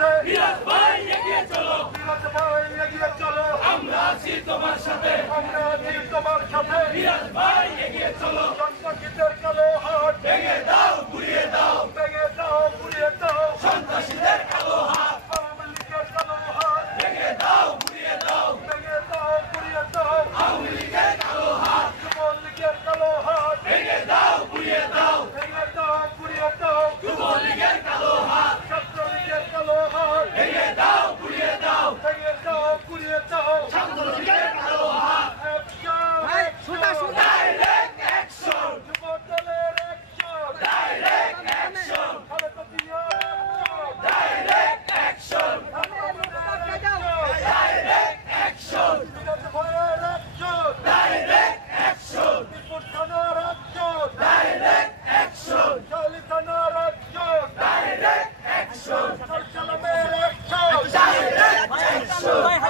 আছে বিরাজ ভাই এগিয়ে চলো বিরাজ ভাই এগিয়ে চলো আমরা আছি তোমার সাথে আমরা আছি তোমার সাথে বিরাজ ভাই এগিয়ে চলো সন্ত্রাসীদের কালো হাত ভেঙে দাও গুড়িয়ে দাও ভেঙে দাও গুড়িয়ে দাও সন্ত্রাসীদের কালো হাত আওয়ামী লীগের কালো হাত ভেঙে দাও গুড়িয়ে দাও ভেঙে দাও গুড়িয়ে দাও আওয়ামী লীগের কালো হাত যুবলীগের কালো হাত ভেঙে দাও গুড়িয়ে দাও ভেঙে দাও গুড়িয়ে দাও যুবলীগের কালো হাত ছাত্রলীগের কালো হাত ভেঙে দাও গুড়িয়ে দাও ভেঙে দাও গুড়িয়ে দাও ছাত্রলীগের কালো হাত ডাইরেক্ট অ্যাকশন যুবদলের অ্যাকশন ডাইরেক্ট অ্যাকশন খালেদা জিয়ার action direct action direct action বিরাজ ভাইয়ের অ্যাকশন ডাইরেক্ট অ্যাকশন বিপুল থানার অ্যাকশন ডাইরেক্ট অ্যাকশন শালী থানার অ্যাকশন ডাইরেক্ট অ্যাকশন সালামের অ্যাকশন ডাইরেক্ট অ্যাকশন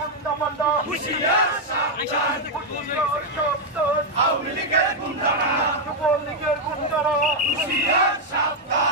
গুন্ডামান্ডা হুশিয়ার সাবধান সাবধান আওয়ামী লীগের গুন্ডারা যুবলীগের গুন্ডারা হুশিয়ার সাবধান